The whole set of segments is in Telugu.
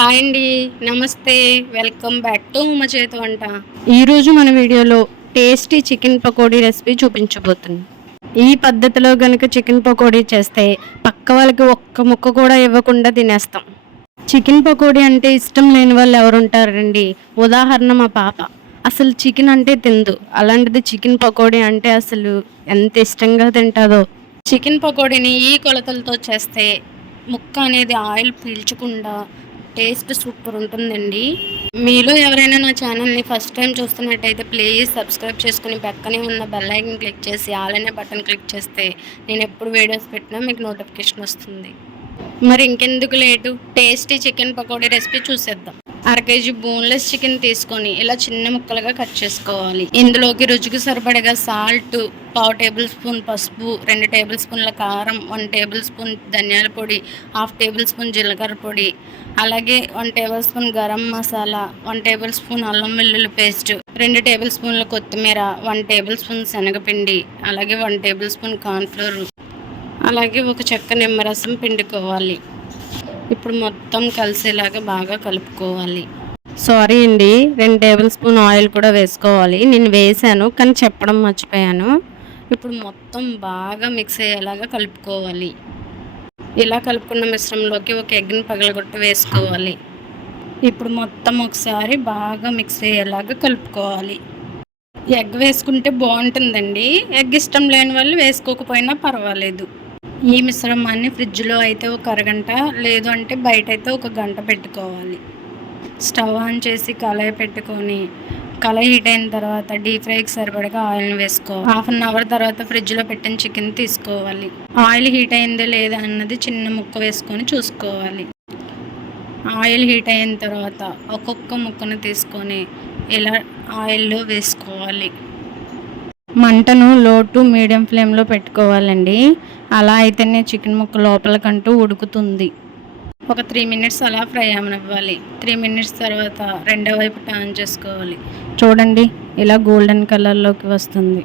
హాయ్ అండి. నమస్తే. వెల్కమ్ బ్యాక్ టు ఉమ్మ చేతి వంట. ఈరోజు మన వీడియోలో టేస్టీ చికెన్ పకోడీ రెసిపీ చూపించబోతున్నాను. ఈ పద్ధతిలో గనుక చికెన్ పకోడీ చేస్తే పక్క వాళ్ళకి ఒక్క ముక్క కూడా ఇవ్వకుండా తినేస్తాం. చికెన్ పకోడీ అంటే ఇష్టం లేని వాళ్ళు ఎవరుంటారండి? ఉదాహరణ మా పాప. అసలు చికెన్ అంటే తిందు. అలాంటిది చికెన్ పకోడీ అంటే అసలు ఎంత ఇష్టంగా తింటాదో. చికెన్ పకోడీని ఈ కొలతలతో చేస్తే ముక్క అనేది ఆయిల్ పీల్చకుండా టేస్ట్ సూపర్ ఉంటుందండి. మీలో ఎవరైనా నా ఛానల్ని ఫస్ట్ టైం చూస్తున్నట్టయితే ప్లీజ్ సబ్స్క్రైబ్ చేసుకుని పక్కనే ఉన్న బెల్ ఐకాన్ క్లిక్ చేసి ఆల్ అనే బటన్ క్లిక్ చేస్తే నేను ఎప్పుడు వీడియోస్ పెట్టినా మీకు నోటిఫికేషన్ వస్తుంది. మరి ఇంకెందుకు late, tasty chicken pakodi recipe చూసేద్దాం. 1/2 కేజీ బోన్లెస్ చికెన్ తీసుకొని ఇలా చిన్న ముక్కలుగా కట్ చేసుకోవాలి. ఇందులోకి రుచికి సరిపడగా సాల్ట్, 1/2 టేబుల్ స్పూన్ పసుపు, 2 టేబుల్ స్పూన్ల కారం, 1 టేబుల్ స్పూన్ ధనియాల పొడి, 1/2 టేబుల్ స్పూన్ జీలకర్ర పొడి, అలాగే 1 table spoon garam masala, 1 table spoon అల్లం వెల్లుల్లి పేస్ట్, 2 టేబుల్ స్పూన్ల కొత్తిమీర, 1 టేబుల్ స్పూన్ శనగపిండి, అలాగే 1 టేబుల్ స్పూన్ కార్న్ఫ్లోర్, అలాగే ఒక చెక్క నిమ్మరసం పిండుకోవాలి. ఇప్పుడు మొత్తం కలిసేలాగా బాగా కలుపుకోవాలి. సారీ అండి, 2 టేబుల్ స్పూన్ ఆయిల్ కూడా వేసుకోవాలి. నేను వేసాను కానీ చెప్పడం మర్చిపోయాను. ఇప్పుడు మొత్తం బాగా మిక్స్ అయ్యేలాగా కలుపుకోవాలి. ఇలా కలుపుకున్న మిశ్రమంలోకి ఒక ఎగ్ని పగలగొట్టి వేసుకోవాలి. ఇప్పుడు మొత్తం ఒకసారి బాగా మిక్స్ అయ్యేలాగా కలుపుకోవాలి. ఎగ్ వేసుకుంటే బాగుంటుందండి. ఎగ్ ఇష్టం లేని వాళ్ళు వేసుకోకపోయినా పర్వాలేదు. ఈ మిశ్రమాన్ని ఫ్రిడ్జ్లో అయితే ఒక అరగంట, లేదు అంటే బయట అయితే ఒక గంట పెట్టుకోవాలి. స్టవ్ ఆన్ చేసి కళాయి పెట్టుకొని కళాయి హీట్ అయిన తర్వాత డీప్ ఫ్రైకి సరిపడగా ఆయిల్ని వేసుకోవాలి. 1/2 అవర్ తర్వాత ఫ్రిడ్జ్లో పెట్టిన చికెన్ తీసుకోవాలి. ఆయిల్ హీట్ అయిందే లేదా అన్నది చిన్న ముక్క వేసుకొని చూసుకోవాలి. ఆయిల్ హీట్ అయిన తర్వాత ఒక్కొక్క ముక్కను తీసుకొని ఇలా ఆయిల్లో వేసుకోవాలి. మంటను లో టు మీడియం ఫ్లేమ్లో పెట్టుకోవాలండి. అలా అయితేనే చికెన్ ముక్క లోపలకంటూ ఉడుకుతుంది. ఒక 3 మినిట్స్ అలా ఫ్రై అవనివ్వాలి. 3 మినిట్స్ తర్వాత రెండో వైపు టర్న్ చేసుకోవాలి. చూడండి, ఇలా గోల్డెన్ కలర్లోకి వస్తుంది.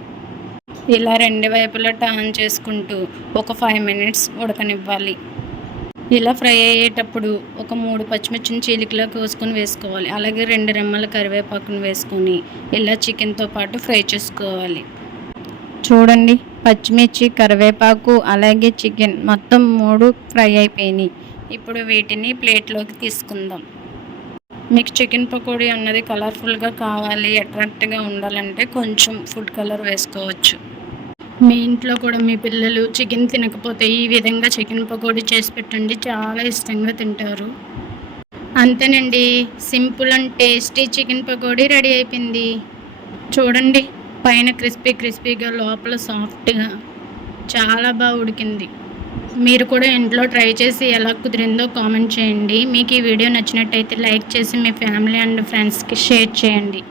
ఇలా రెండు వైపులా టర్న్ చేసుకుంటూ ఒక 5 మినిట్స్ ఉడకనివ్వాలి. ఇలా ఫ్రై అయ్యేటప్పుడు ఒక 3 పచ్చిమిర్చిని చీలికలో కోసుకొని వేసుకోవాలి. అలాగే 2 రెమ్మల కరివేపాకును వేసుకొని ఇలా చికెన్తో పాటు ఫ్రై చేసుకోవాలి. చూడండి, పచ్చిమిర్చి, కరివేపాకు అలాగే చికెన్ మొత్తం 3 ఫ్రై అయిపోయినాయి. ఇప్పుడు వీటిని ప్లేట్లోకి తీసుకుందాం. మీకు చికెన్ పకోడీ అన్నది కలర్ఫుల్గా కావాలి, అట్రాక్ట్గా ఉండాలంటే కొంచెం ఫుడ్ కలర్ వేసుకోవచ్చు. మీ ఇంట్లో కూడా మీ పిల్లలు చికెన్ తినకపోతే ఈ విధంగా చికెన్ పకోడీ చేసి పెట్టండి, చాలా ఇష్టంగా తింటారు. అంతేనండి, simple and tasty chicken pakodi ready అయిపోయింది. చూడండి, పైన క్రిస్పీగా లోపల సాఫ్ట్గా చాలా బాగా ఉడికింది. మీరు కూడా ఇంట్లో ట్రై చేసి ఎలా కుదిరిందో కామెంట్ చేయండి. మీకు ఈ వీడియో నచ్చినట్టయితే లైక్ చేసి మీ ఫ్యామిలీ అండ్ ఫ్రెండ్స్కి షేర్ చేయండి.